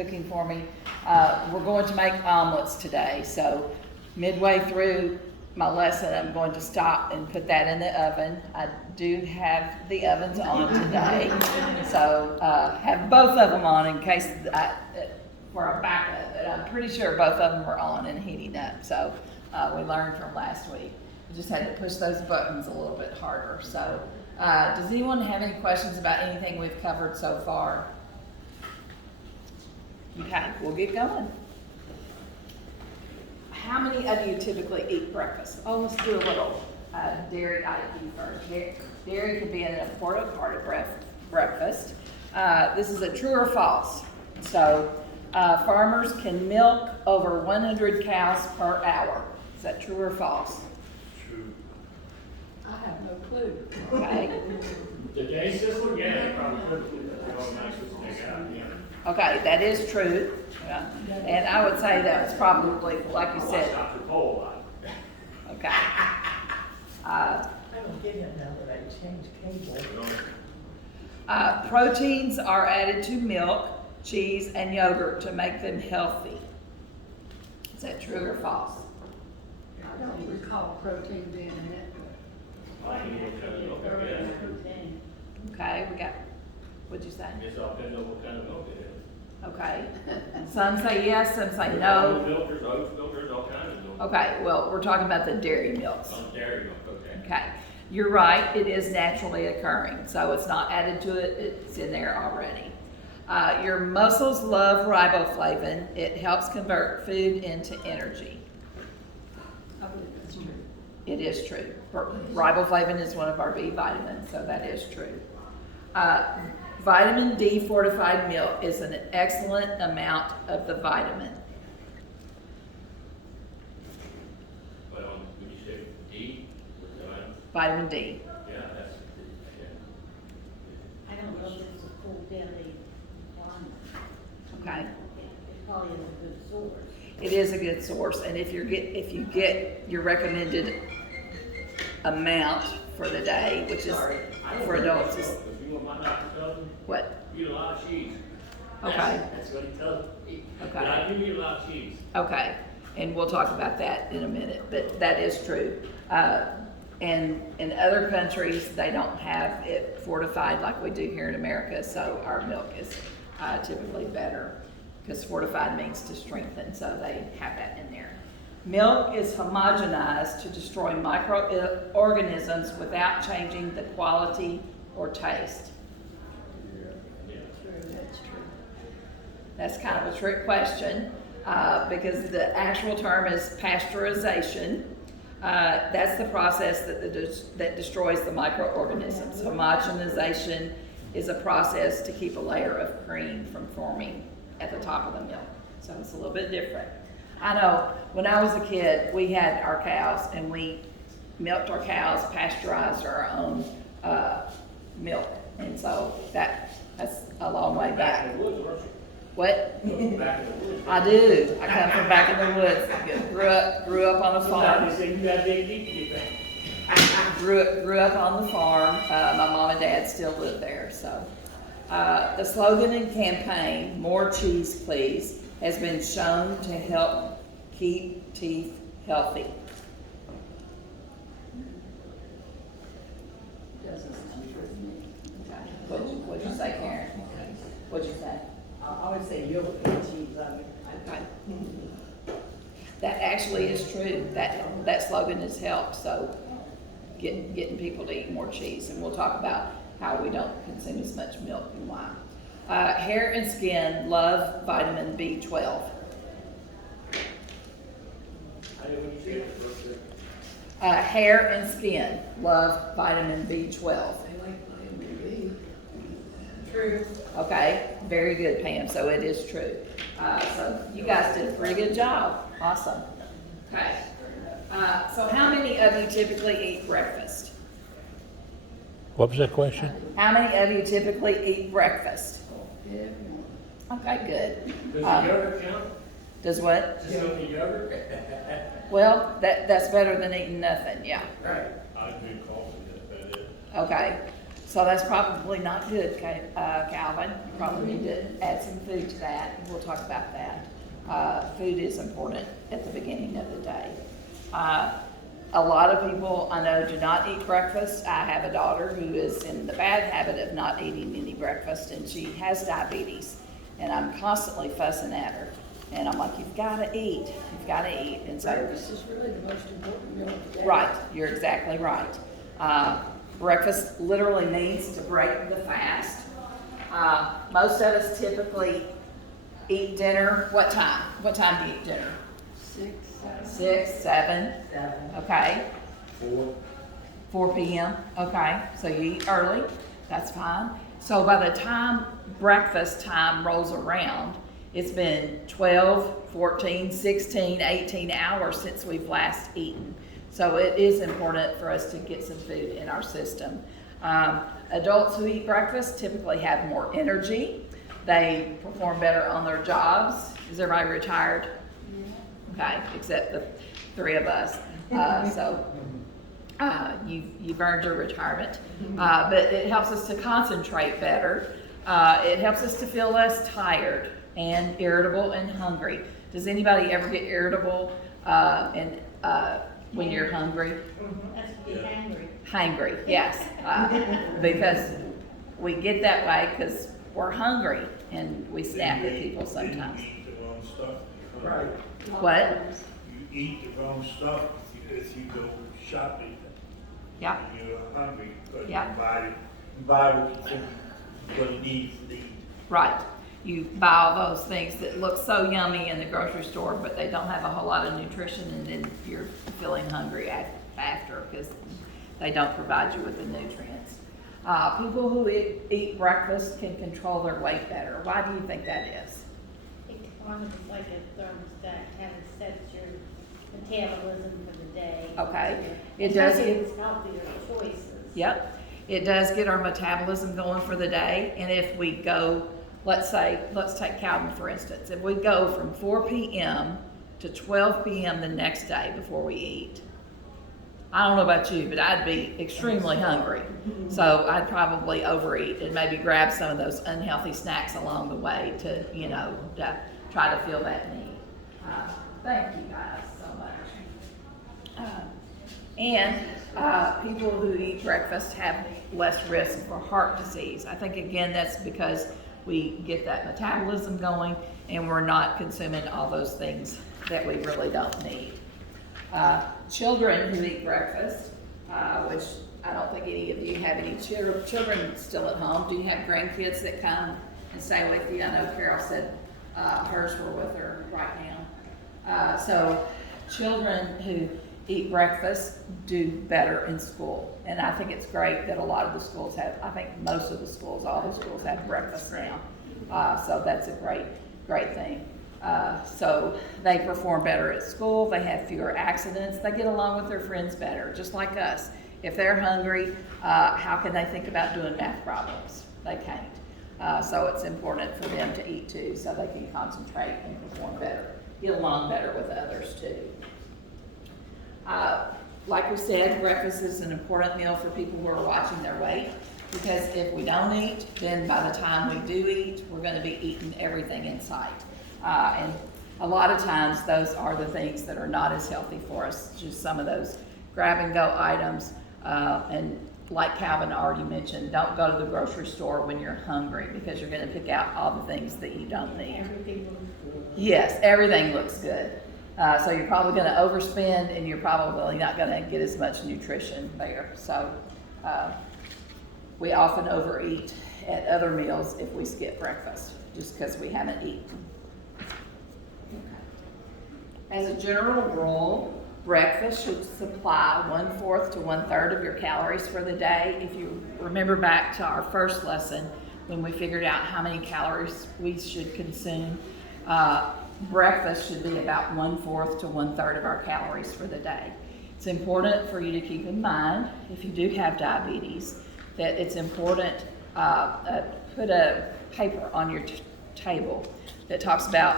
cooking for me. We're going to make omelets today, so midway through my lesson, I'm going to stop and put that in the oven. I do have the ovens on today, so have both of them on in case for a backup, but I'm pretty sure both of them are on and heating up, so we learned from last week. We just had to push those buttons a little bit harder. So does anyone have any questions about anything we've covered so far? Okay, we'll get going. How many of you typically eat breakfast? Oh, let's do a little dairy IQ first. Dairy can be an important part of breakfast. This is a true or false. So farmers can milk over 100 cows per hour. Is that true or false? True. I have no clue. Okay. Today's system, yeah, they probably could, the automatic system they got, yeah. Okay, that is true. Yeah. And I would say that's probably, like you I said, watched Dr. Cole a lot. okay. I don't get it now that I changed cable. Proteins are added to milk, cheese, and yogurt to make them healthy. Is that true or false? I don't recall protein being in it. I ain't even tell you, okay, Okay, we got, what'd you say? It's all depends on what kind of milk it is. Okay. Some say yes, some say There's no. almond milk, there's oat milk, there's all kinds of milk. Okay, well, we're talking about the dairy milks. On dairy milk, okay. Okay, you're right, it is naturally occurring, so it's not added to it, it's in there already. Your muscles love riboflavin. It helps convert food into energy. I believe that's true. It is true. Riboflavin is one of our B vitamins, so that is true. Vitamin D fortified milk is an excellent amount of the vitamin. But when you say D, with the Vitamin D. yeah, that's, yeah. I don't know if it's a full daily one. Okay. It probably is a good source. It is a good source, and if you get your recommended amount for the day, which is for adults, is If you want my doctor tells me, what? eat a lot of cheese. Okay. That's what he tells me. Okay. But I do eat a lot of cheese. Okay, and we'll talk about that in a minute, but that is true. And in other countries, they don't have it fortified like we do here in America, so our milk is typically better, because fortified means to strengthen, so they have that in there. Milk is homogenized to destroy microorganisms without changing the quality or taste. That's true. That's kind of a trick question, because the actual term is pasteurization. That's the process that destroys the microorganisms. Homogenization is a process to keep a layer of cream from forming at the top of the milk. So it's a little bit different. I know when I was a kid, we had our cows and we milked our cows, pasteurized our own milk. And so that's a long way Back back. in the woods, weren't you? What? Back in the woods. I do. I come from back in the woods. Grew up on a farm. Sometimes they say you gotta dig deep to get back. Grew up on the farm. My mom and dad still live there. So the slogan and campaign, "More cheese, please," has been shown to help keep teeth healthy. Doesn't sound true to me. Okay. What'd you say, Karen? What'd you say? I would say yogurt and cheese, Okay. That actually is true. That slogan has helped. So getting people to eat more cheese, and we'll talk about how we don't consume as much milk and why. Hair and skin love vitamin B12. I didn't when you see it, Hair and skin love vitamin B12. I like vitamin B. True. Okay, very good, Pam. So it is true. So you guys did a pretty good job. Awesome. Okay. So how many of you typically eat breakfast? What was that question? How many of you typically eat breakfast? Everyone. Okay, good. does the yogurt count? Does what? Just eat the yogurt? Well, that's better than eating nothing, yeah. Right. I do coffee, that is. Okay. So that's probably not good, Calvin. You probably need to add some food to that, and we'll talk about that. Food is important at the beginning of the day. A lot of people I know do not eat breakfast. I have a daughter who is in the bad habit of not eating any breakfast, and she has diabetes. And I'm constantly fussing at her. And I'm like, you've got to eat. You've got to eat. And so, Breakfast is really the most important meal of the day. right, you're exactly right. Breakfast literally means to break the fast. Most of us typically eat dinner. What time? What time do you eat dinner? 6, 6, 7. 7. Okay. 4. 4 p.m. Okay. So you eat early. That's fine. So by the time breakfast time rolls around, it's been 12, 14, 16, 18 hours since we've last eaten. So it is important for us to get some food in our system. Adults who eat breakfast typically have more energy. They perform better on their jobs. Is everybody retired? Okay, except the 3 of us. You've earned your retirement. But it helps us to concentrate better. It helps us to feel less tired and irritable and hungry. Does anybody ever get irritable when you're hungry? That's to be angry. Hangry, yes. Because we get that way because we're hungry and we snap at people sometimes. You eat the wrong stuff. Right. What? You eat the wrong stuff if you go shopping. Yeah. And you're hungry because Yeah. you buy what you think you're going to need to eat. Right. You buy all those things that look so yummy in the grocery store, but they don't have a whole lot of nutrition, and then you're feeling hungry after because they don't provide you with the nutrients. People who eat breakfast can control their weight better. Why do you think that is? It kind of is like a thermostat, kind of sets your metabolism for the day. Okay. It does Especially get, if it's healthier choices. yep. It does get our metabolism going for the day, and if we go, let's take Calvin for instance. If we go from 4 p.m. to 12 p.m. the next day before we eat, I don't know about you, but I'd be extremely hungry. So I'd probably overeat and maybe grab some of those unhealthy snacks along the way to try to fill that need. Thank you guys so much. People who eat breakfast have less risk for heart disease. I think again that's because we get that metabolism going and we're not consuming all those things that we really don't need. Children who eat breakfast, which I don't think any of you have any children still at home. Do you have grandkids that come and stay with you? I know Carol said hers were with her right now. So children who eat breakfast do better in school. And I think it's great that a lot of the schools have, I think most of the schools, all the schools have breakfast now. So that's a great thing. So they perform better at school, they have fewer accidents, they get along with their friends better, just like us. If they're hungry, how can they think about doing math problems? They can't. So it's important for them to eat too, so they can concentrate and perform better, get along better with others too. Like we said, breakfast is an important meal for people who are watching their weight, because if we don't eat, then by the time we do eat, we're going to be eating everything in sight. And a lot of times those are the things that are not as healthy for us, just some of those grab and go items. And like Calvin already mentioned, don't go to the grocery store when you're hungry, because you're going to pick out all the things that you don't need. Everything looks good. Yes, everything looks good. So you're probably going to overspend, and you're probably not going to get as much nutrition there. So we often overeat at other meals if we skip breakfast, just because we haven't eaten. As a general rule, breakfast should supply 1/4 to 1/3 of your calories for the day. If you remember back to our first lesson, when we figured out how many calories we should consume, breakfast should be about 1/4 to 1/3 of our calories for the day. It's important for you to keep in mind, if you do have diabetes, that it's important, put a paper on your table that talks about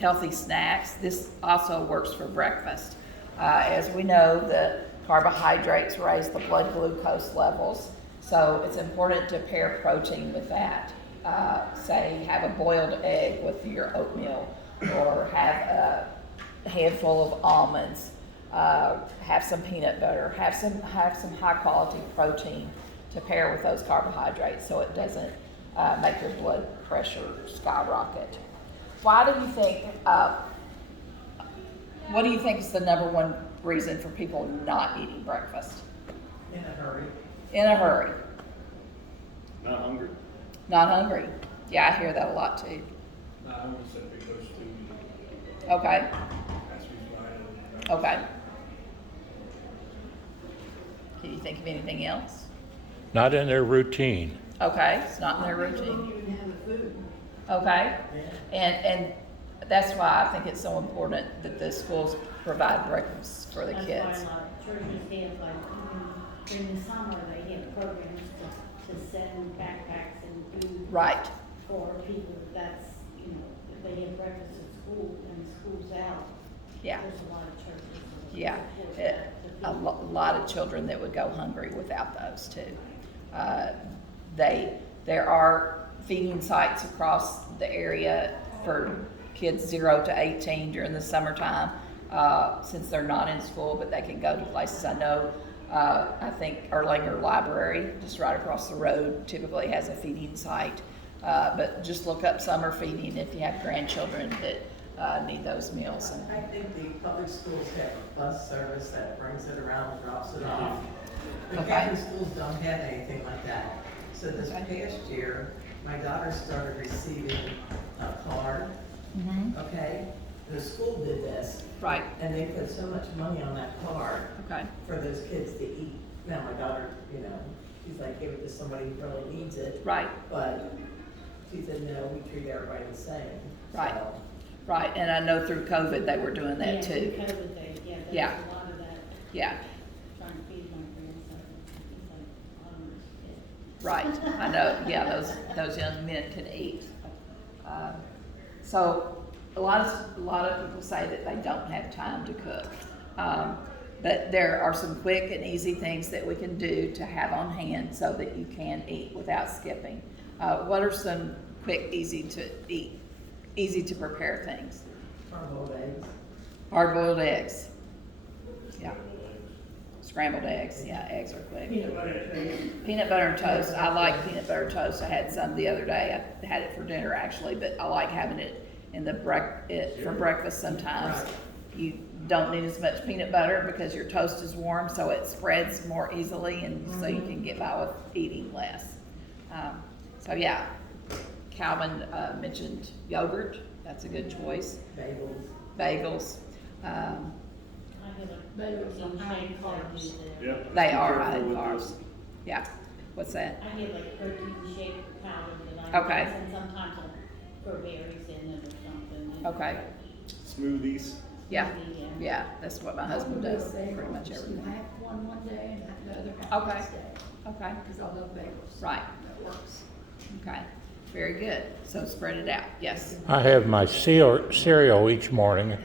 healthy snacks. This also works for breakfast. As we know, the carbohydrates raise the blood glucose levels, So it's important to pair protein with that. Say, have a boiled egg with your oatmeal, or have a handful of almonds, have some peanut butter, have some high quality protein to pair with those carbohydrates so it doesn't make your blood pressure skyrocket. Why do you think, what do you think is the number one reason for people not eating breakfast? In a hurry. In a hurry. Not hungry. Not hungry. Yeah, I hear that a lot too. No, I would say because students, Okay, that's the reason why I don't. okay. Can you think of anything else? Not in their routine. Okay, it's not in their People routine. don't even have the food. Okay, Yeah. and that's why I think it's so important that the schools provide breakfast for the kids. That's why a lot of churches have, like, even during the summer, they have programs to send backpacks and food Right, for people that's, you know, if they have breakfast at school and school's out. yeah, There's a lot of churches that yeah. support that to A feed. lot of children that would go hungry without those too. There are feeding sites across the area for kids 0 to 18 during the summertime, since they're not in school, but they can go to places. I know, I think Erlanger Library, just right across the road, typically has a feeding site. But just look up summer feeding if you have grandchildren that need those meals. And I think the public schools have a bus service that brings it around and drops it off. The Okay. Catholic schools don't have anything like that. So this Okay. past year, my daughter started receiving a card, okay? The school did this, Right, and they put so much money on that card okay, for those kids to eat. Now, my daughter, you know, she's like, give it to somebody who really needs it. right. But she said, no, we treat everybody the same. Right. So, Right, and I know through COVID they were doing that Yeah, too. through COVID days, yeah, there's Yeah. a lot of that, Yeah, trying to feed my grandson. He's like, right, I know, yeah, those young men can eat. So a lot of people say that they don't have time to cook. But there are some quick and easy things that we can do to have on hand so that you can eat without skipping. What are some quick, easy to eat, easy to prepare things? hard-boiled eggs. Hard-boiled eggs. Yeah. Scrambled eggs. Yeah, eggs are quick. Peanut butter and eggs. Peanut butter and toast. I like peanut butter toast. I had some the other day. I had it for dinner actually, but I like having it in the for breakfast sometimes. Right. You don't need as much peanut butter because your toast is warm, so it spreads more easily, and so you can get by with eating less. So yeah, Calvin mentioned yogurt. That's a good choice. Bagels. Bagels. I feel like protein shakes I do there. Yep. They Be are careful high in with carbs. this. Yeah. What's that? I get like protein shake powder that I Okay. mix, and sometimes I'll throw berries in it or something. and- Okay. Smoothies. Yeah. Yeah. Yeah, that's what my husband does pretty much You everything. have one day and have the other half Okay. next day, Okay. because I love bagels. Right. That works. Okay. Very good. So spread it out. Yes. I have my cereal each morning,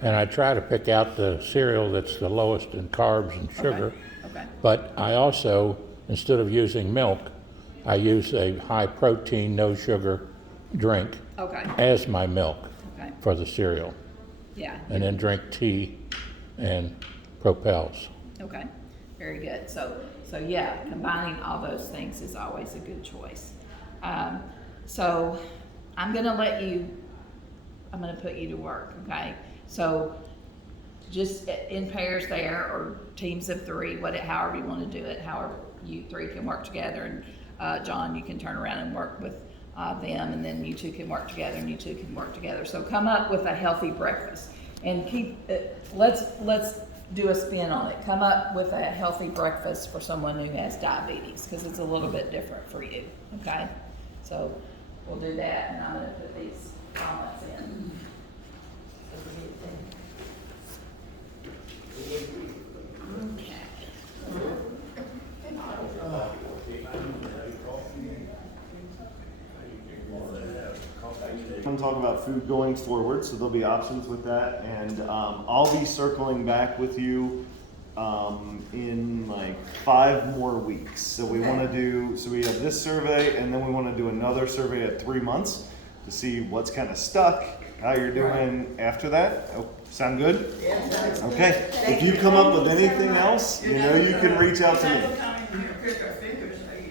and I try to pick out the cereal that's the lowest in carbs and sugar. Okay. But I also, instead of using milk, I use a high protein, no sugar drink Okay. as my milk Okay. for the cereal, Yeah. and then drink tea and Propels. Okay. Very good. So yeah, combining all those things is always a good choice. So I'm gonna put you to work, okay? So just in pairs there, or teams of three, however you wanna do it, however you three can work together, and John, you can turn around and work with them, and then you two can work together, and you two can work together. So come up with a healthy breakfast, and let's do a spin on it. Come up with a healthy breakfast for someone who has diabetes, because it's a little bit different for you, okay? So we'll do that, and I'm gonna put these comments in. I'm talking about food going forward, so there'll be options with that, and I'll be circling back with you in like 5 more weeks. So we want to do, so we have this survey, and then we want to do another survey at 3 months to see what's kind of stuck, how you're doing after that. Oh, sound good? Okay. If you come up with anything else, you know you can reach out to me.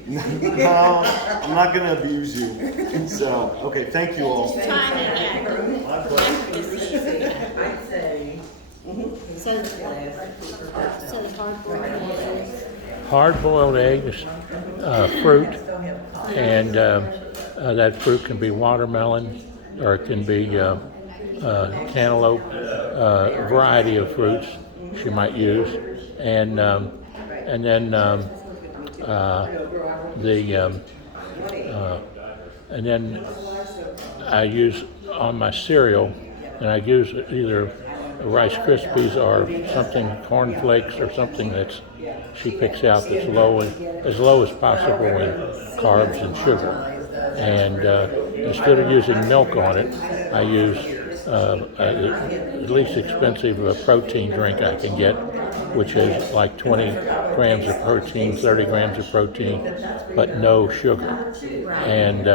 No, I'm not going to abuse you. So, okay, thank you all. I'd say. So the Hard-boiled eggs, fruit, and that fruit can be watermelon, or it can be cantaloupe, a variety of fruits she might use, and then and then I use on my cereal, and I use either Rice Krispies or something, corn flakes or something that's she picks out that's as low as possible in carbs and sugar. And instead of using milk on it, I use the least expensive protein drink I can get, which is like 20 grams of protein, 30 grams of protein, but no sugar. And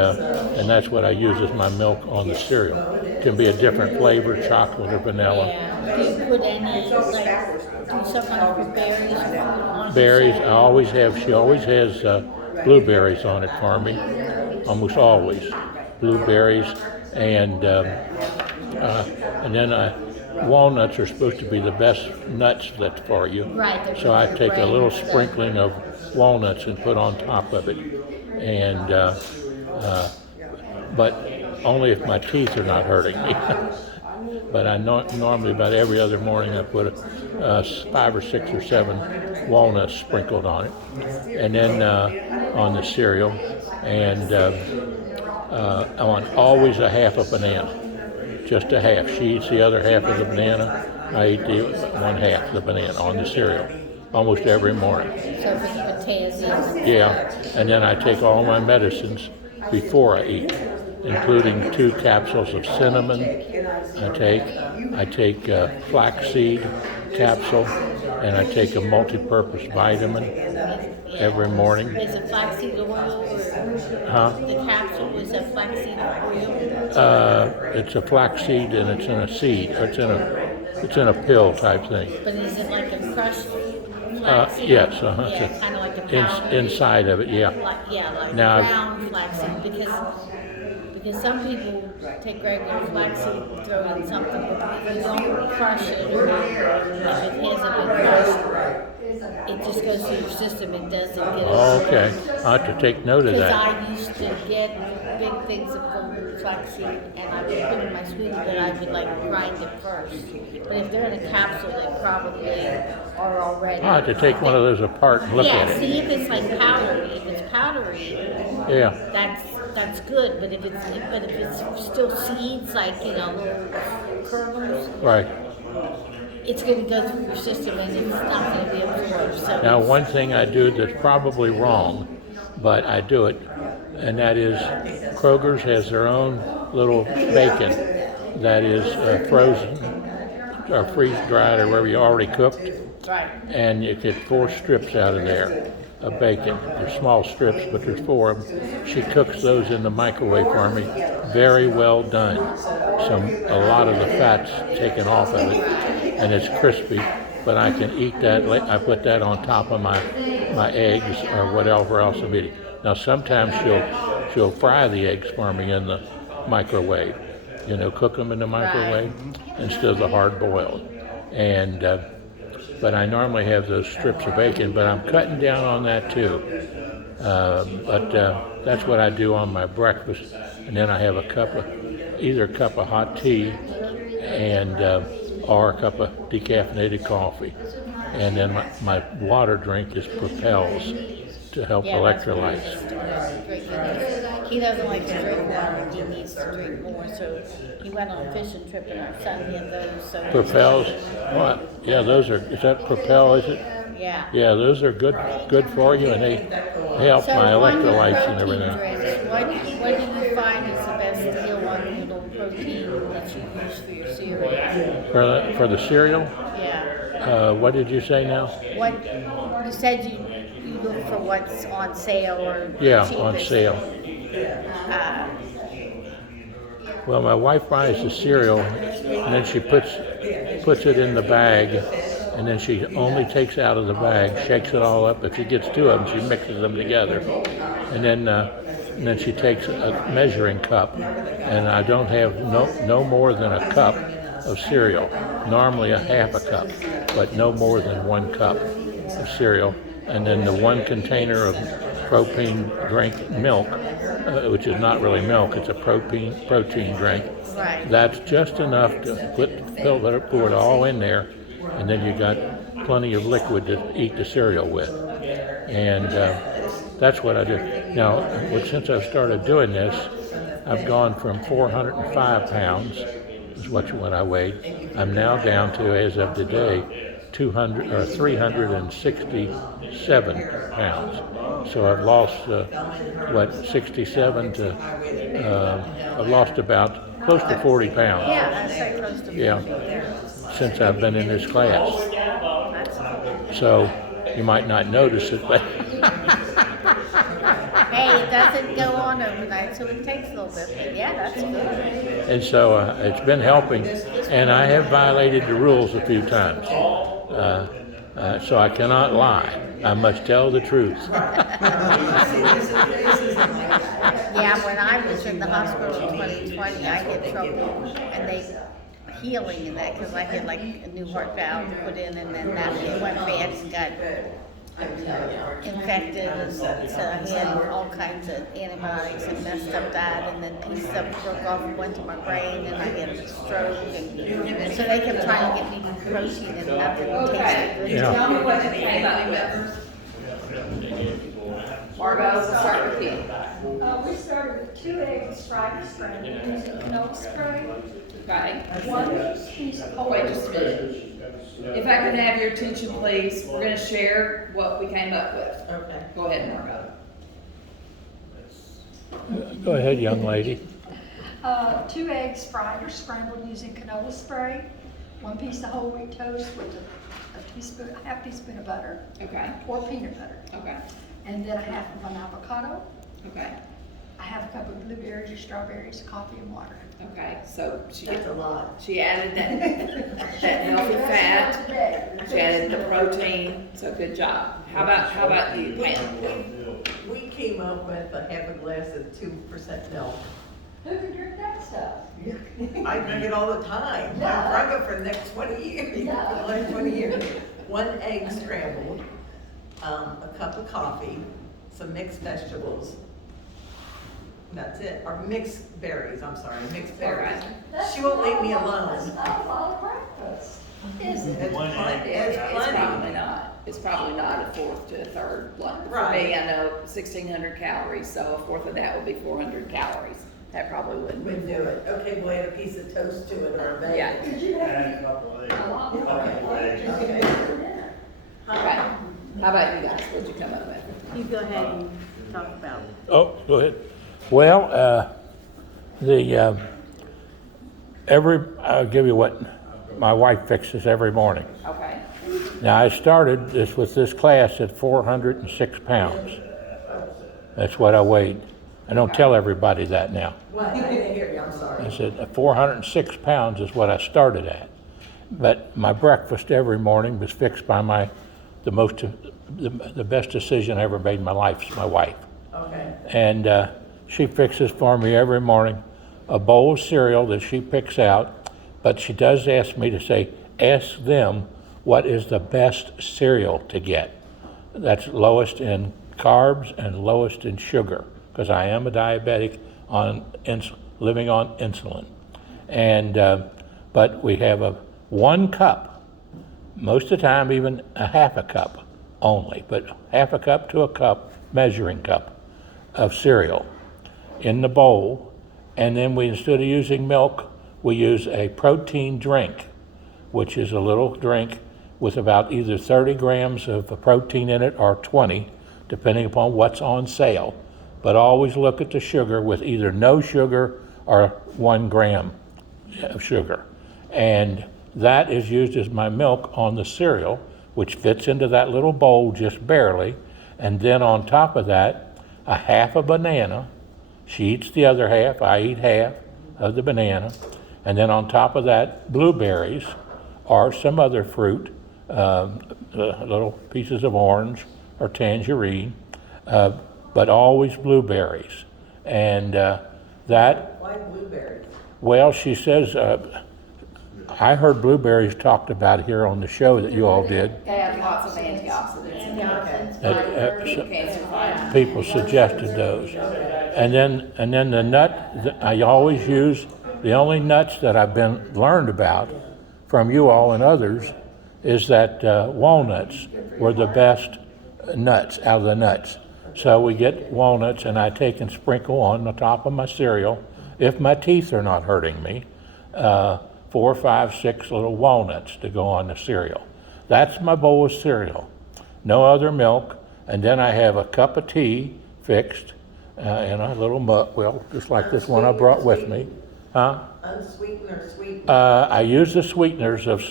that's what I use as my milk on the cereal. It can be a different flavor, chocolate or vanilla. do you put any, like, do some kind of berries or fruit on it? Berries, I always have, she always has blueberries on it for me, almost always. Blueberries, and then walnuts are supposed to be the best nuts that's for you. Right. So I take a little sprinkling of walnuts and put on top of it, and but only if my teeth are not hurting me. But I normally about every other morning I put 5 or 6 or 7 walnuts sprinkled on it, and then on the cereal, and I want always a half a banana, just a half. She eats the other half of the banana. I eat the one half of the banana on the cereal, almost every morning. So for the potassium. Yeah, and then I take all my medicines before I eat, including 2 capsules of cinnamon. I take flaxseed capsule, and I take a multi-purpose vitamin every morning. Is it flaxseed oil or the capsule, is it flaxseed oil? It's a flaxseed, and it's in a seed. It's in a pill type thing. But is it like a crushed flaxseed? Yes, Yeah, kind of like a powder. inside of it, yeah. Like Now- ground flaxseed, because some people take regular flaxseed and throw it in something, but if you don't crush it, or if it hasn't been crushed, it just goes through your system and doesn't get Oh, it. okay, I have to take note of Because that. I used to get big things of golden flaxseed, and I would put in my smoothie, but I would like grind it first. But if they're in a capsule, they probably are already. I have to take one of those apart and look at Yeah, it. see if it's like powdery. If it's powdery, Yeah, that's good. But if it's still seeds, like little kernels, right. it's going to go through your system and it's not going to be absorbed. So Now, one thing I do that's probably wrong, but I do it, and that is Kroger's has their own little bacon that is frozen or freeze-dried or wherever you already cooked, right. and you get 4 strips out of there of bacon. They're small strips, but there's 4 of them. She cooks those in the microwave for me. Very well done. A lot of the fat's taken off of it, and it's crispy, but I can eat that. I put that on top of my eggs or whatever else I'm eating. Now sometimes she'll fry the eggs for me in the microwave. Cook them in the microwave instead of the hard boiled. And but I normally have those strips of bacon, but I'm cutting down on that too. But that's what I do on my breakfast, and then I have either a cup of hot tea and or a cup of decaffeinated coffee, and then my water drink is Propels to help electrolytes. He doesn't like to drink water. He needs to drink more. So he went on a fishing trip, and our son had those. So Propels, what? Yeah, those are. Is that Propel? Is it? yeah. Yeah, those are good for you, and they help So my on your electrolytes and protein everything. drinks, what do you find is the best deal on your little protein that you use for your cereal? For the cereal, Yeah. What did you say now? What, you said you look for what's on sale or Yeah, cheapest. on sale. Uh, Well, my wife buys the cereal, and then she puts it in the bag, and then she only takes out of the bag, shakes it all up. If she gets two of them, she mixes them together, and then she takes a measuring cup, and I don't have no more than a cup of cereal. Normally a half a cup, but no more than 1 cup of cereal, and then the 1 container of protein drink milk, which is not really milk, it's a protein drink. Right. That's just enough to pour it all in there, and then you got plenty of liquid to eat the cereal with. And that's what I do. Now, since I've started doing this, I've gone from 405 pounds, is what I weighed. I'm now down to, as of today, 367 pounds. So I've lost, 67 to, I've lost about close to 40 pounds. yeah, that's right, close to 40. Yeah, since I've been in this class. That's cool. So you might not notice it, but Hey, it doesn't go on overnight, so it takes a little bit, but yeah, that's good. and so it's been helping. And I have violated the rules a few times. So I cannot lie. I must tell the truth. Yeah, when I was in the hospital in 2020, I had trouble, and they healing and that, because I had like a new heart valve put in, and then that went bad and got infected, and so I had all kinds of antibiotics and messed up that, and then pieces of it broke off and went to my brain, and I had a stroke, and so they kept trying to get me protein, and nothing tasted good. Yeah. Tell me what you came up with. Margot, we'll start with you. We started with 2 eggs fried and scrambled using canola spray, Okay. 1 piece of whole Wait wheat just a minute. If I could have your attention, please, we're gonna share what we came up with. Okay. Go ahead, Margot. Go ahead, young lady. 2 eggs fried or scrambled using canola spray, 1 piece of whole wheat toast with a half teaspoon of butter Okay, or peanut butter, okay, and then a half of an avocado, okay, a half a cup of blueberries or strawberries, coffee and water. okay. So she That's a lot. she added that healthy fat. She added the protein. So good job. How about you, Pam? We came up with a half a glass of 2% milk. Who can drink that stuff? I drink it all the time. No. I've drunk it for the next 20 years. No. The last 20 years. 1 egg scrambled, a cup of coffee, some mixed vegetables. That's it. Or mixed berries, I'm sorry, mixed berries. She won't leave me alone. That's not a lot of breakfast, is it? It's plenty. It's It's plenty. probably not. It's probably not a fourth to a third lunch. For me, Right. I know 1,600 calories, so a fourth of that would be 400 calories. That probably wouldn't Would be. do it. Okay, we'll add a piece of toast to it or a bagel. Yeah. Did you have Add a couple of eggs. a lot more Okay. breakfast Okay. for dinner? Okay. How about you guys? What'd you come up with? You go ahead and talk about it. Oh, go ahead. Well, I'll give you what my wife fixes every morning. Okay. Now, I started with this class at 406 pounds. That's what I weighed. I don't tell everybody that now. Well, I didn't hear you, I'm sorry. I said 406 pounds is what I started at. But my breakfast every morning was fixed by the best decision I ever made in my life is my wife. Okay. And she fixes for me every morning a bowl of cereal that she picks out, but she does ask me to ask them what is the best cereal to get. That's lowest in carbs and lowest in sugar, because I am a diabetic living on insulin. And but we have 1 cup, most of the time even a half a cup only, but half a cup to a cup, measuring cup of cereal in the bowl, and then instead of using milk, we use a protein drink, which is a little drink with about either 30 grams of protein in it or 20, depending upon what's on sale. But always look at the sugar with either no sugar or 1 gram of sugar. And that is used as my milk on the cereal, which fits into that little bowl just barely. And then on top of that, a half a banana. She eats the other half, I eat half of the banana. And then on top of that, blueberries or some other fruit, little pieces of orange or tangerine, but always blueberries. And that, Why blueberries? well, she says, I heard blueberries talked about here on the show that you all did. They have lots of antioxidants in them. Antioxidants, Uh, fiber. so- Cancer fighting. People suggested those. And then the nut, I always use, the only nuts that I've been learned about from you all and others is that walnuts were the best nuts out of the nuts. So we get walnuts and I take and sprinkle on the top of my cereal, if my teeth are not hurting me, 4, 5, 6 little walnuts to go on the cereal. That's my bowl of cereal. No other milk. And then I have a cup of tea fixed in a little mug, well, just like this one I brought with me. Huh? Unsweetened or sweetened? I use the sweeteners of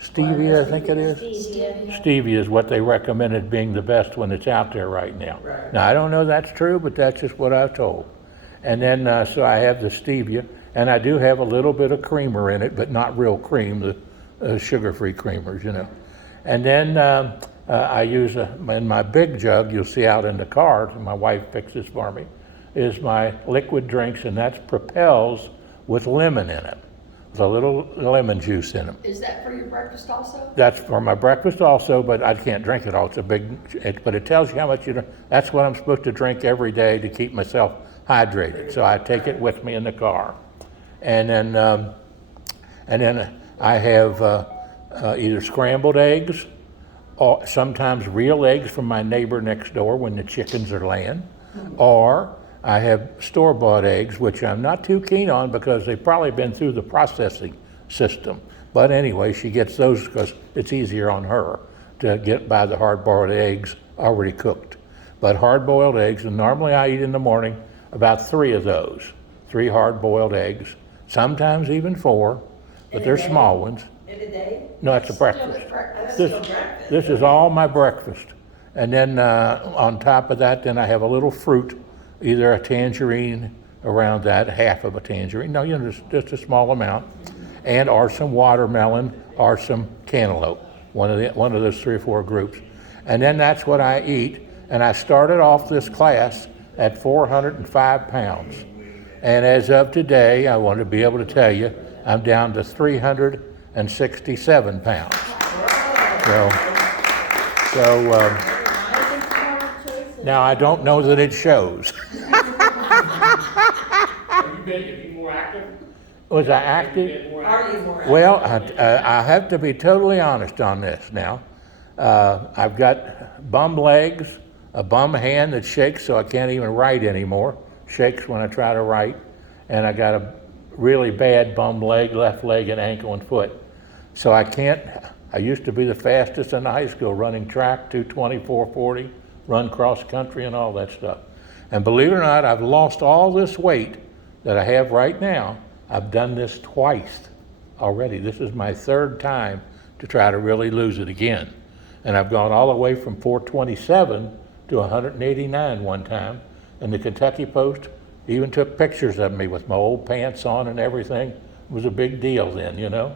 stevia, I think it is. Stevia. Stevia is what they recommended being the best one that's out there right now. Right. Now, I don't know that's true, but that's just what I've told. And then, so I have the stevia, and I do have a little bit of creamer in it, but not real cream, the sugar-free creamers, you know. And then I use, in my big jug, you'll see out in the car, my wife fixes for me, is my liquid drinks, and that's Propels with lemon in it, with a little lemon juice in them. Is that for your breakfast also? That's for my breakfast also, but I can't drink it all. It's a big, but it tells you how much that's what I'm supposed to drink every day to keep myself hydrated. So I take it with me in the car. And then I have either scrambled eggs or sometimes real eggs from my neighbor next door when the chickens are laying, or I have store-bought eggs, which I'm not too keen on because they've probably been through the processing system. But anyway, she gets those because it's easier on her to get by the hard-boiled eggs already cooked. But hard-boiled eggs, and normally I eat in the morning about 3 of those, 3 hard-boiled eggs, sometimes even 4, but they're small ones. In a day? No, it's a breakfast. That's This, still breakfast. this is all my breakfast. And then on top of that, then I have a little fruit, either a tangerine around that, half of a tangerine, no, you know, just a small amount, and or some watermelon or some cantaloupe, one of those 3 or 4 groups. And then that's what I eat. And I started off this class at 405 pounds. And as of today, I want to be able to tell you, I'm down to 367 pounds. So now I don't know that it shows. Have you been more active? Was I Have you active? been more Are active? you more? Well, I have to be totally honest on this now. I've got bum legs, a bum hand that shakes so I can't even write anymore, shakes when I try to write, and I got a really bad bum leg, left leg and ankle and foot. So I used to be the fastest in high school running track, 220, 440, run cross country and all that stuff. And believe it or not, I've lost all this weight that I have right now. I've done this twice already. This is my 3rd time to try to really lose it again. And I've gone all the way from 427 to 189 one time. And the Kentucky Post even took pictures of me with my old pants on and everything. It was a big deal then, you know.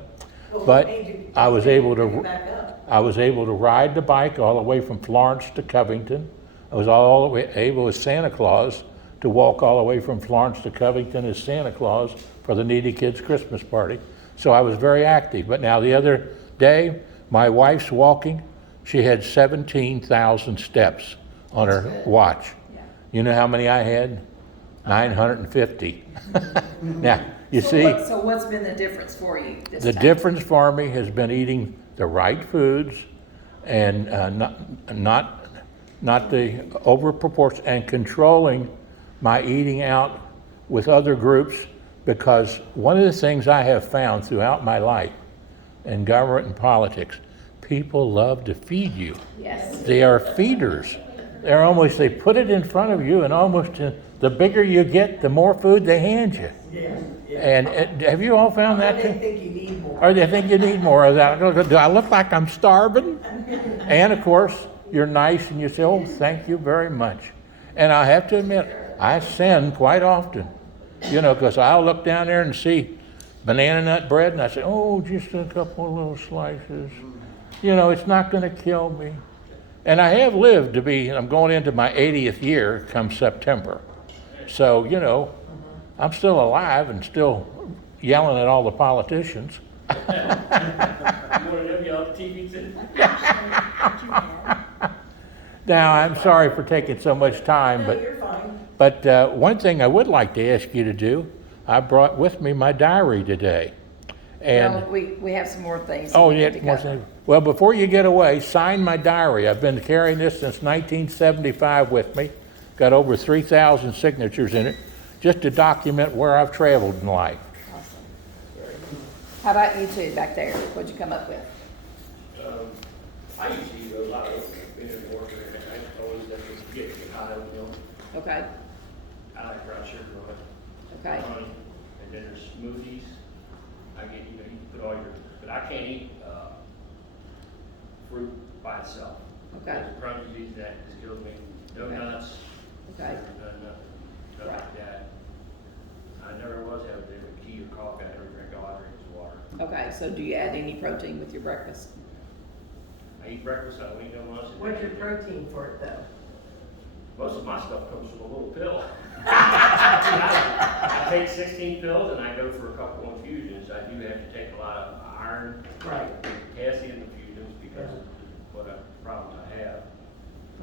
But I was able to ride the bike all the way from Florence to Covington. I was all the way able as Santa Claus to walk all the way from Florence to Covington as Santa Claus for the Needy Kids Christmas party. So I was very active. But now the other day, my wife's walking. She had 17,000 steps on her watch. You know how many I had? 950. Now, you see, So what's been the difference for you this the time? difference for me has been eating the right foods and not the over proportion, and controlling my eating out with other groups, because one of the things I have found throughout my life in government and politics, people love to feed you. Yes. They are feeders. They put it in front of you, and almost the the bigger you get, the more food they hand you. Yeah, yeah. And have you all found Or that they too? think you need more. Or they think you need more of that. Do I look like I'm starving? And of course, you're nice and you say, oh, thank you very much. And I have to admit, I sin quite often, because I'll look down there and see banana nut bread and I say, oh, just a couple of little slices. It's not going to kill me. And I have lived I'm going into my 80th year come September. So, I'm still alive and still yelling at all the politicians. You want to yell at the TV too? Now, I'm sorry for taking so much time, No, you're fine. but one thing I would like to ask you to do, I brought with me my diary today. And Well, we have some more things. oh, we yeah, need to more cover. things. Well, before you get away, sign my diary. I've been carrying this since 1975 with me. Got over 3,000 signatures in it, just to document where I've traveled in life. How about you two back there? What'd you come up with? I used to eat a lot of oatmeal, being a worker, and I always have to get hot oatmeal. Okay, I like brown sugar on it. okay, Honey, and then there's smoothies. I get, you can put all your, but I can't eat, fruit by itself. Okay. Because Crohn's disease, that just kills me. No Okay. nuts. okay, Nothing like that. I never was having a different tea or coffee. I never drink, all I drink is water. okay. So do you add any protein with your breakfast? I eat breakfast, I don't eat no lunch. What's your protein for it though? Most of my stuff comes from a little pill. I take 16 pills and I go for a couple of infusions. I do have to take a lot of iron, Right. potassium infusions because of what problems I have.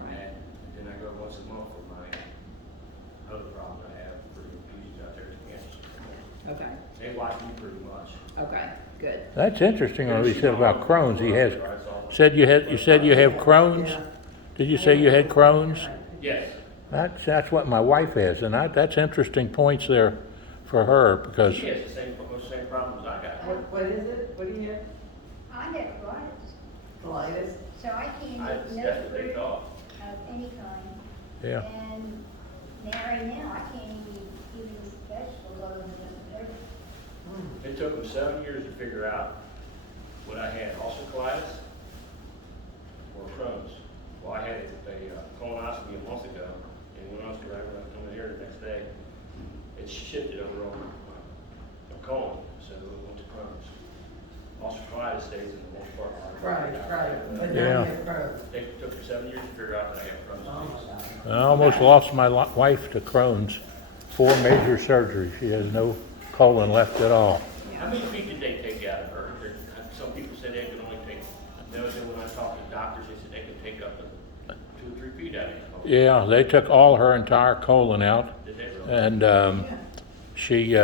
Right. And then I go once a month for my other problems I have for the infusions out there at the cancer. Okay, They watch me pretty much. okay, good. That's interesting what he said about Crohn's. You said you have Crohn's? Yeah. Did you say you had Crohn's? Yes. That's what my wife has, and that's interesting points there for her because She has the same problems I got. What is it? What do you have? I have colitis, Colitis? so I can't That's eat no what they fruit thought. of any kind. yeah. And right now, I can't eat even vegetables other than just potatoes. It took them 7 years to figure out what I had, ulcerative colitis or Crohn's. Well, I had a colonoscopy a month ago, and when I was coming here the next day, it shifted over on my colon, so it went to Crohn's. Ulcerative colitis stays in the most part of my body. Right. But Yeah. now you have Crohn's. It took me 7 years to figure out that I have Crohn's Oh disease. my God. I almost lost my wife to Crohn's. 4 major surgeries. She has no colon left at all. How many feet did they take out of her? Some people said they could only take, when I talked to doctors, they said they could take up to 2 or 3 feet out of you. Yeah, they took all her entire colon out, Did they really? and she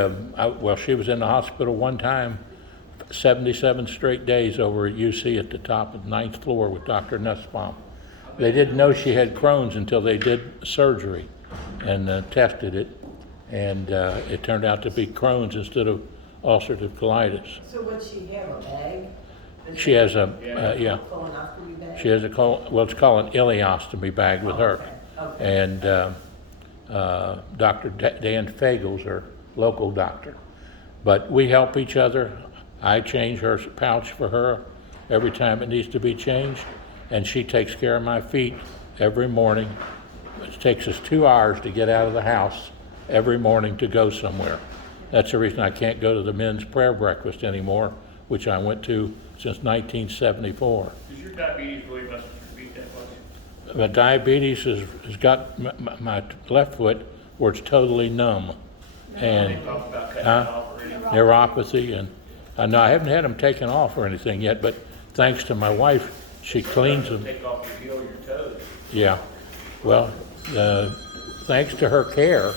was in the hospital one time, 77 straight days over at UC at the top of the 9th floor with Dr. Nussbaum. They didn't know she had Crohn's until they did surgery and tested it, and it turned out to be Crohn's instead of ulcerative colitis. So what she have, a bag? She has a Colonoscopy bag? She has it's called an ileostomy bag with her. Okay. And Dr. Dan Fagel's her local doctor. But we help each other. I change her pouch for her every time it needs to be changed, and she takes care of my feet every morning. It takes us 2 hours to get out of the house every morning to go somewhere. That's the reason I can't go to the men's prayer breakfast anymore, which I went to since 1974. Does your diabetes really mess with your feet that much? My diabetes has got my left foot where it's totally numb, and They talk about cutting Huh? it off or anything? neuropathy, and no, I haven't had them taken off or anything yet, but thanks to my wife, she cleans them. Take off your heel, your toes. Yeah, well, thanks to her care,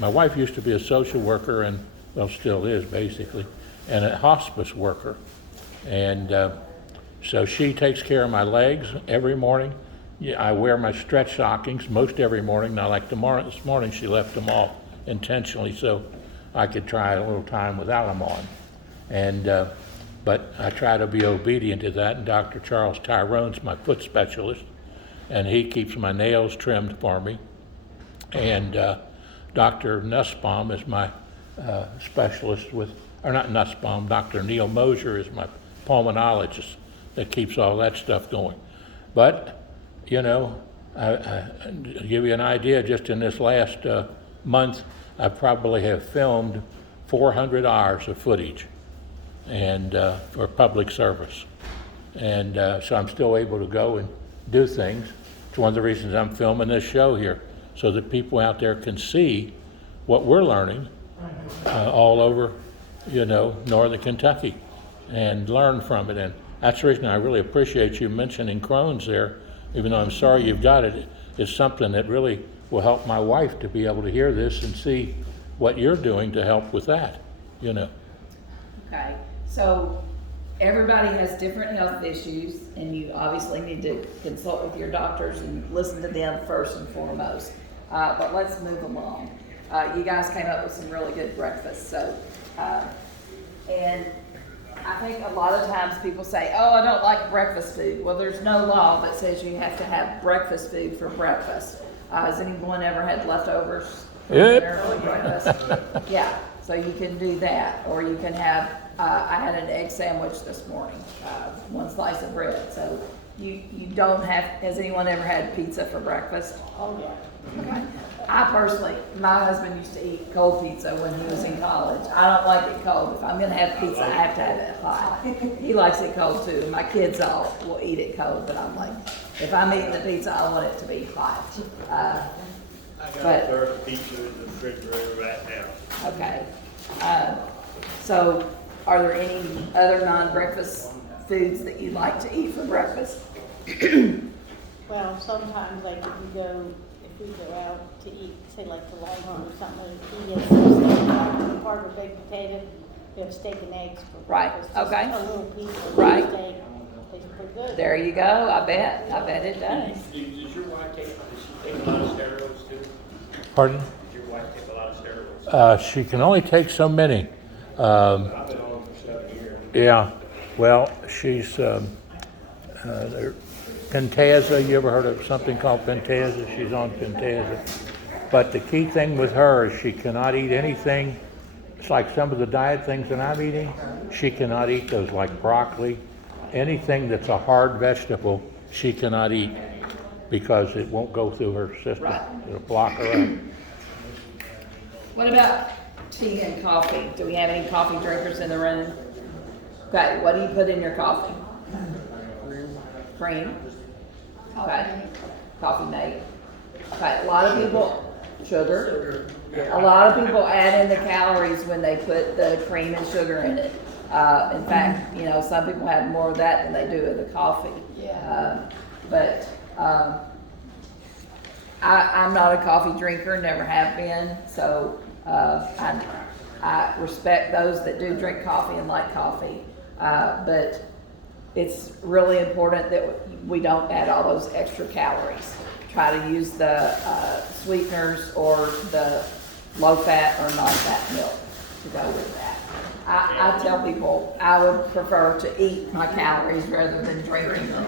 my wife used to be a social worker and, well, still is basically, and a hospice worker. And so she takes care of my legs every morning. Yeah, I wear my stretch stockings most every morning. Now, like this morning, she left them off intentionally so I could try a little time without them on. And but I try to be obedient to that. And Dr. Charles Tyrone's my foot specialist, and he keeps my nails trimmed for me. And Dr. Nussbaum is my specialist with, or not Nussbaum, Dr. Neil Moser is my pulmonologist that keeps all that stuff going. But, you know, to give you an idea, just in this last month, I probably have filmed 400 hours of footage and for public service. And so I'm still able to go and do things. It's one of the reasons I'm filming this show here, so that people out there can see what we're learning all over, you know, northern Kentucky, and learn from it. And that's the reason I really appreciate you mentioning Crohn's there, even though I'm sorry you've got it. It's something that really will help my wife to be able to hear this and see what you're doing to help with that, you know. Okay, so everybody has different health issues, and you obviously need to consult with your doctors and listen to them first and foremost. But let's move along. You guys came up with some really good breakfasts, so, and I think a lot of times people say, oh, I don't like breakfast food. Well, there's no law that says you have to have breakfast food for breakfast. Has anyone ever had leftovers for dinner for breakfast? Yeah, so you can do that, or you can have, I had an egg sandwich this morning, one slice of bread. So you don't have, has anyone ever had pizza for breakfast? Oh, yeah. Okay. I personally, my husband used to eat cold pizza when he was in college. I don't like it cold. If I'm gonna have pizza, I have to have it hot. He likes it cold too. My kids all will eat it cold, but I'm like, if I'm eating the pizza, I want it to be hot. I got But- a third of pizza in the refrigerator right now. Okay. So are there any other non-breakfast foods that you like to eat for breakfast? Well, sometimes like if we go out to eat, say like the Longhorn or something, we get some steak, part of a baked potato, we have steak and eggs for Right, breakfast. Just okay. A little piece of Right. steak, tastes pretty good. There you go. I bet it does. Does your wife take a lot of steroids too? Pardon? Does your wife take a lot of steroids? She can only take so many. I've been on them for 7 years. Yeah, well, she's Pentasa. You ever heard of something called Pentasa? She's on Pentasa. But the key thing with her is she cannot eat anything. It's like some of the diet things that I'm eating. She cannot eat those, like broccoli. Anything that's a hard vegetable, she cannot eat because it won't go through her system. Right. It'll block her up. What about tea and coffee? Do we have any coffee drinkers in the room? Okay, what do you put in your coffee? Cream? Okay. Coffee mate. Okay, a lot of people, sugar. A lot of people add in the calories when they put the cream and sugar in it. In fact, you know, some people have more of that than they do of the coffee. But I'm not a coffee drinker, never have been, so I respect those that do drink coffee and like coffee. But it's really important that we don't add all those extra calories. Try to use the sweeteners or the low-fat or non-fat milk to go with that. I tell people I would prefer to eat my calories rather than drinking them.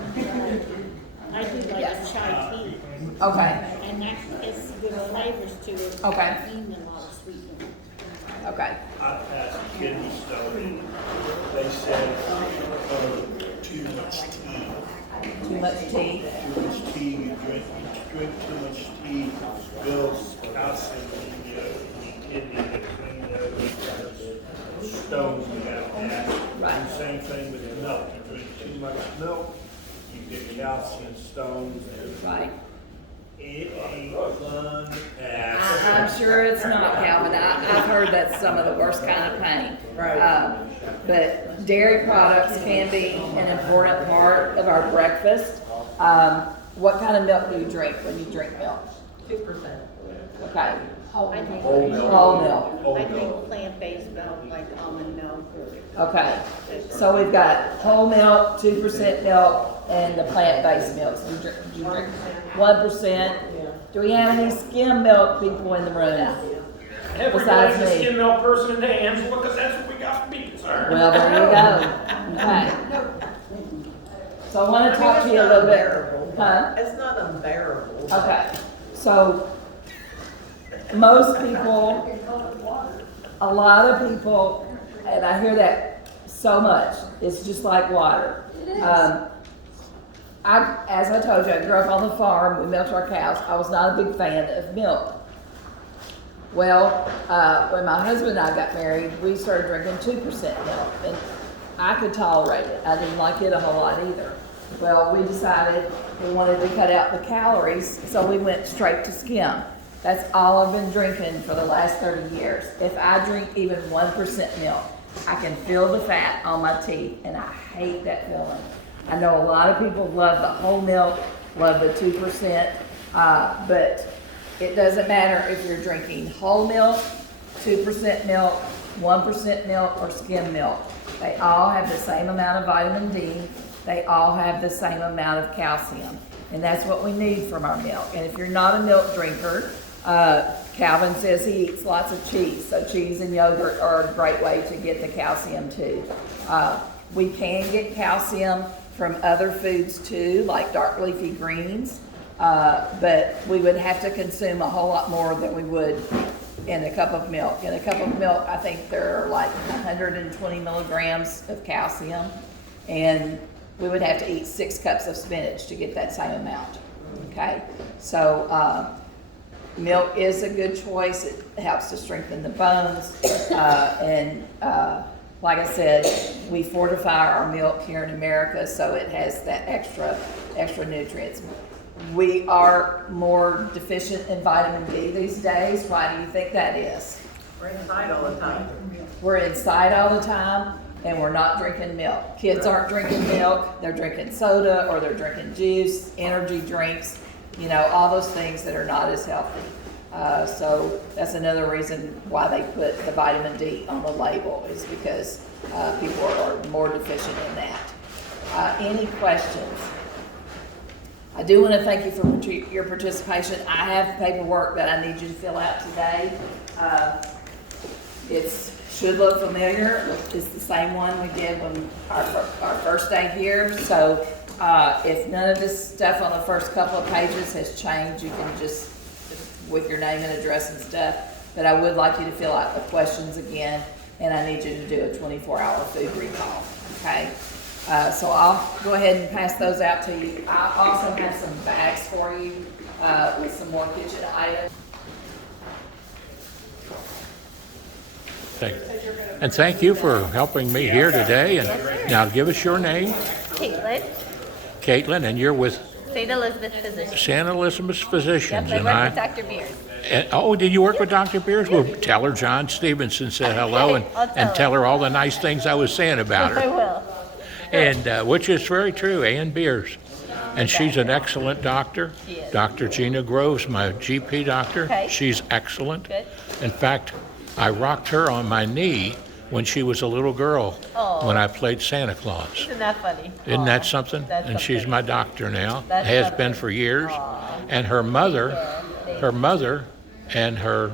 I do like Yes. a chai tea, Okay, and that is good flavors to it. Okay. Even a lot of sweetener. okay. I passed a kidney stone. They said, too much tea. Too much tea. Too much tea, you drink too much tea, builds calcium in your kidney to clean those stones you have had. Right. Same thing with milk. You drink too much milk, you get calcium stones. Right. It ain't fun at I'm sure it's not, Calvin. I've heard that's some of the worst kind of pain. Right. But dairy products can be an important part of our breakfast. What kind of milk do you drink when you drink milk? 2%. Okay. I drink Whole milk. Whole milk. I drink plant-based milk, like almond milk or. Okay. So we've got whole milk, 2% milk, and the plant-based milk. So you drink 1%. Do we have any skim milk people in the room? Everybody's a me. skim milk person in the Angela, because that's what we got to be concerned. Well, there you go. Okay. So I want to talk to you a little bit. Huh? It's not unbearable. Okay. So most people, a lot of people, and I hear that so much, it's just like water. As I told you, I grew up on the farm, we milked our cows. I was not a big fan of milk. Well, when my husband and I got married, we started drinking 2% milk, and I could tolerate it. I didn't like it a whole lot either. Well, we decided we wanted to cut out the calories, so we went straight to skim. That's all I've been drinking for the last 30 years. If I drink even 1% milk, I can feel the fat on my teeth, and I hate that feeling. I know a lot of people love the whole milk, love the 2%, but it doesn't matter if you're drinking whole milk, 2% milk, 1% milk, or skim milk. They all have the same amount of vitamin D. They all have the same amount of calcium. And that's what we need from our milk. And if you're not a milk drinker, Calvin says he eats lots of cheese. So cheese and yogurt are a great way to get the calcium too. We can get calcium from other foods too, like dark leafy greens. But we would have to consume a whole lot more than we would in a cup of milk. In a cup of milk, I think there are like 120 milligrams of calcium, and we would have to eat 6 cups of spinach to get that same amount. Okay, so milk is a good choice. It helps to strengthen the bones, and like I said, we fortify our milk here in America, so it has that extra nutrients. We are more deficient in vitamin D these days. Why do you think that is? We're inside all the time. We're inside all the time, and we're not drinking milk. Kids aren't drinking milk. They're drinking soda, or they're drinking juice, energy drinks, all those things that are not as healthy. So that's another reason why they put the vitamin D on the label, is because people are more deficient in that. Any questions? I do want to thank you for your participation. I have paperwork that I need you to fill out today. It should look familiar. It's the same one we did when our first day here. So if none of this stuff on the first couple of pages has changed, you can just, with your name and address and stuff. But I would like you to fill out the questions again, and I need you to do a 24-hour food recall, okay? So I'll go ahead and pass those out to you. I also have some bags for you with some more kitchen items. And thank you for helping me here today. And now give us your name. Caitlin, Caitlin, and you're with St. Elizabeth Physicians. St. Elizabeth Physicians. Yep, I and work with Dr. Beers. Oh, did you work with Dr. Beers? Well, tell her John Stephenson said hello, and tell her all the nice things I was saying about her. I will. And which is very true, Ann Beers. And she's an excellent doctor. She is. Dr. Gina Groves, my GP doctor. Okay. She's excellent. Good. In fact, I rocked her on my knee when she was a little girl Oh. when I played Santa Claus. Isn't that funny? Isn't Aw, that something? that's And she's something. my doctor now. That's Has something. been for years. Aw. And her mother Yeah,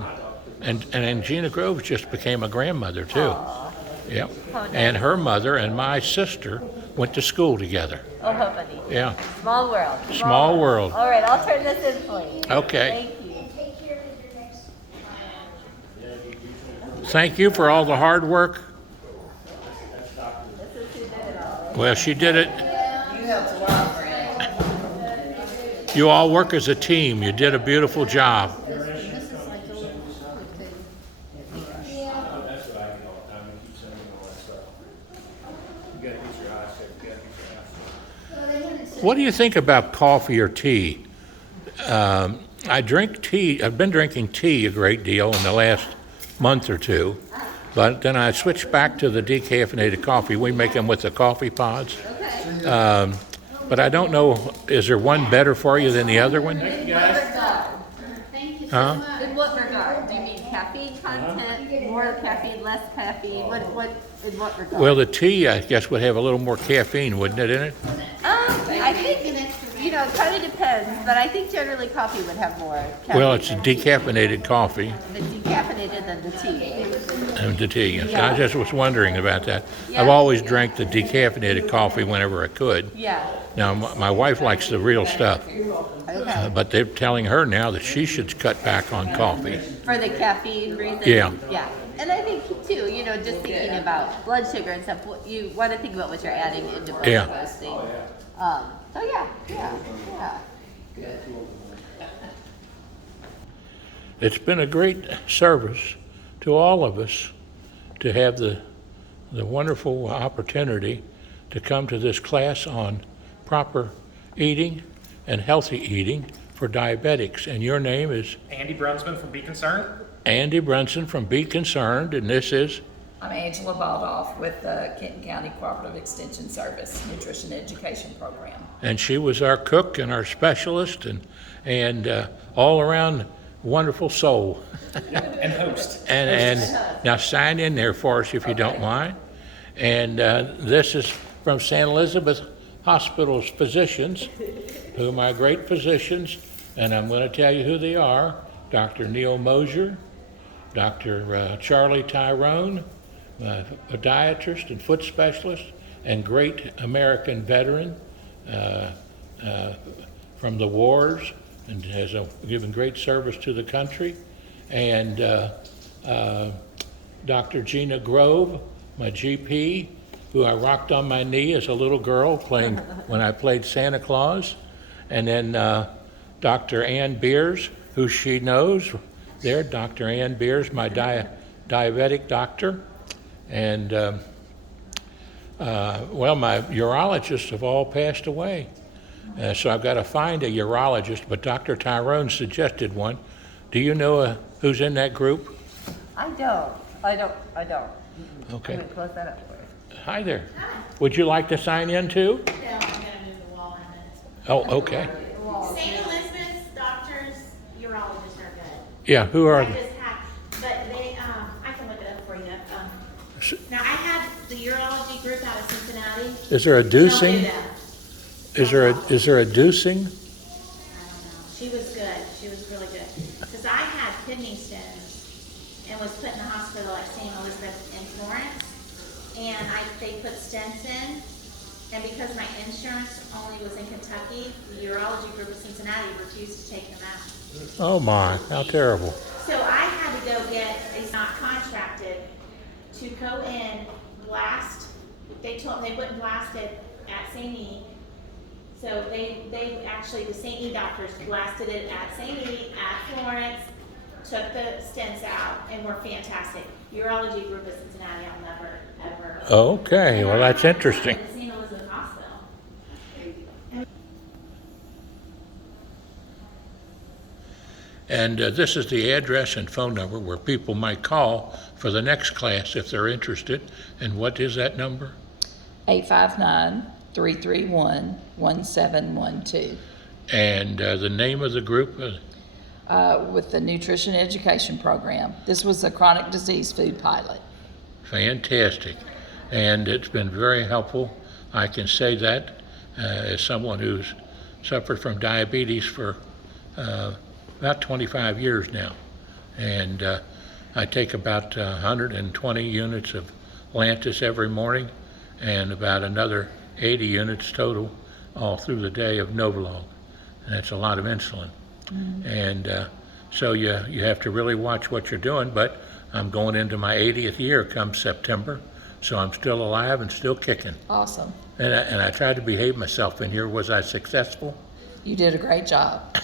and Gina Groves just became a grandmother too. Aw. Yep. How nice. And her mother and my sister went to school together. Oh, how funny. Yeah. Small world. Small world. All right, I'll turn this in for you. Okay. Thank you. And take care of your next. Thank you for all the hard work. This is who did it all. Well, she did it. You helped a lot, Brent. You all work as a team. You did a beautiful job. That's what I get all the time, I keep sending all that stuff. You gotta get your eyes checked, you gotta get your eyes checked. What do you think about coffee or tea? I drink tea. I've been drinking tea a great deal in the last month or two, but then I switched back to the decaffeinated coffee. We make them with the coffee pods. But I don't know, is there one better for you than the other one? Thank you Huh? so much. In what regard? Do you mean caffeine content, more caffeine, less caffeine? In what regard? Well, the tea, I guess, would have a little more caffeine, wouldn't it, in it? I think, it kind of depends, but I think generally coffee would have more caffeine. Well, it's than tea. decaffeinated coffee The decaffeinated than the tea. and the tea. Yeah. I just was wondering about that. Yeah. I've always drank the decaffeinated coffee whenever I could. Yeah. Now, my wife likes the real stuff, Okay. but they're telling her now that she should cut back on coffee. For the caffeine reason. Yeah. Yeah. And I think too, just thinking about blood sugar and stuff, you want to think about what you're adding into both Yeah. of those things. So yeah. It's been a great service to all of us to have the wonderful opportunity to come to this class on proper eating and healthy eating for diabetics. And your name is Andy Brunsman from Be Concerned. Andy Brunson from Be Concerned, and this is I'm Angela Baldoff with the Kenton County Cooperative Extension Service Nutrition Education Program. and she was our cook and our specialist and all around wonderful soul. And host. And now sign in there for us if you don't mind. And this is from St. Elizabeth Hospital's physicians, who are my great physicians, and I'm going to tell you who they are. Dr. Neil Mosier, Dr. Charlie Tyrone, a podiatrist and foot specialist, and great American veteran from the wars, and has given great service to the country. And Dr. Gina Grove, my GP, who I rocked on my knee as a little girl when I played Santa Claus. And then Dr. Ann Beers, who she knows there, Dr. Ann Beers, my diabetic doctor. And well, my urologists have all passed away. So I've got to find a urologist, but Dr. Tyrone suggested one. Do you know who's in that group? I don't. Okay. I'm gonna close that up for you. Hi there. Would you like to sign in too? No, I'm gonna move the wall in a minute. Oh, okay. St. Elizabeth's doctors, urologists are good. Yeah, who are I they? just had, but they, I can look it up for you. S- Now, I had the urology group out of Cincinnati. Is there a Don't do deucing? that. Is there a deucing? I don't know. She was good. She was really good. Because I had kidney stones and was put in the hospital at St. Elizabeth in Florence. And they put stents in. And because my insurance only was in Kentucky, the urology group of Cincinnati refused to take them out. Oh my, how terrible. So I had to go get, it's not contracted, to go in, blast, they told me they wouldn't blast it at St. E. So they actually, the St. E doctors blasted it at St. E, at Florence, took the stents out, and were fantastic. Urology group of Cincinnati, I'll never, ever. Okay, well that's interesting. At St. Elizabeth Hospital. And this is the address and phone number where people might call for the next class if they're interested. And what is that number? 859-331-1712. And the name of the group? With the Nutrition Education Program. This was a chronic disease food pilot. Fantastic. And it's been very helpful. I can say that as someone who's suffered from diabetes for about 25 years now. And I take about 120 units of Lantus every morning and about another 80 units total all through the day of Novolog. And that's a lot of insulin. Mm-hmm. And so you have to really watch what you're doing, but I'm going into my 80th year come September, so I'm still alive and still kicking. Awesome. And I tried to behave myself in here. Was I successful? You did a great job.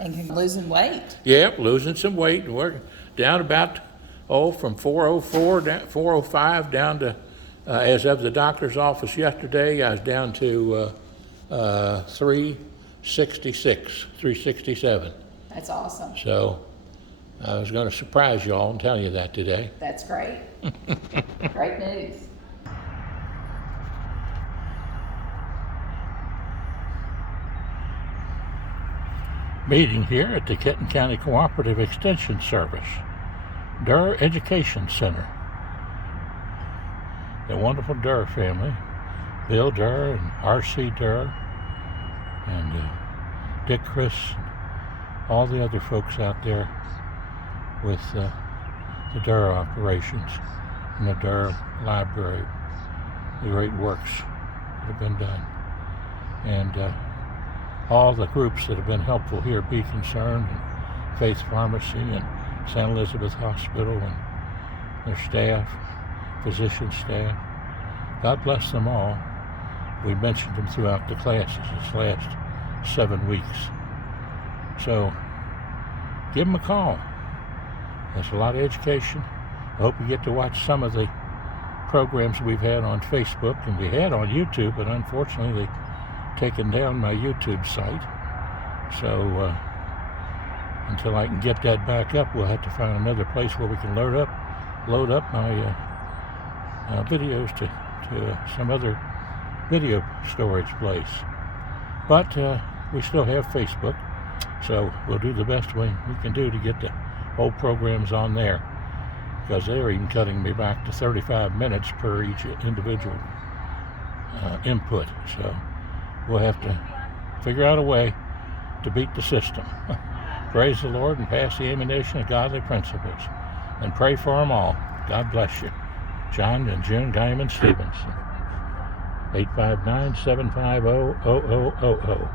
And you're losing weight. Yep, losing some weight. We're down about, from 405 down to, as of the doctor's office yesterday, I was down to 366, 367. That's awesome. So I was going to surprise you all and tell you that today. That's great. Great news. Meeting here at the Kenton County Cooperative Extension Service, Durr Education Center. The wonderful Durr family, Bill Durr and R.C. Durr, and Dick, Chris, all the other folks out there with the Durr operations and the Durr Library, the great works that have been done, and all the groups that have been helpful here, Be Concerned, and Faith Pharmacy, and St. Elizabeth Hospital, and their staff, physician staff. God bless them all. We mentioned them throughout the classes this last 7 weeks. So give them a call. There's a lot of education. I hope you get to watch some of the programs we've had on Facebook, and we had on YouTube, but unfortunately they've taken down my YouTube site. So until I can get that back up, we'll have to find another place where we can load up my videos to some other video storage place. But we still have Facebook, so we'll do the best we can do to get the whole programs on there, because they're even cutting me back to 35 minutes per each individual input. So we'll have to figure out a way to beat the system. Praise the Lord and pass the ammunition of godly principles. And pray for them all. God bless you. John and June Guyman Stephenson. 859-750-0000.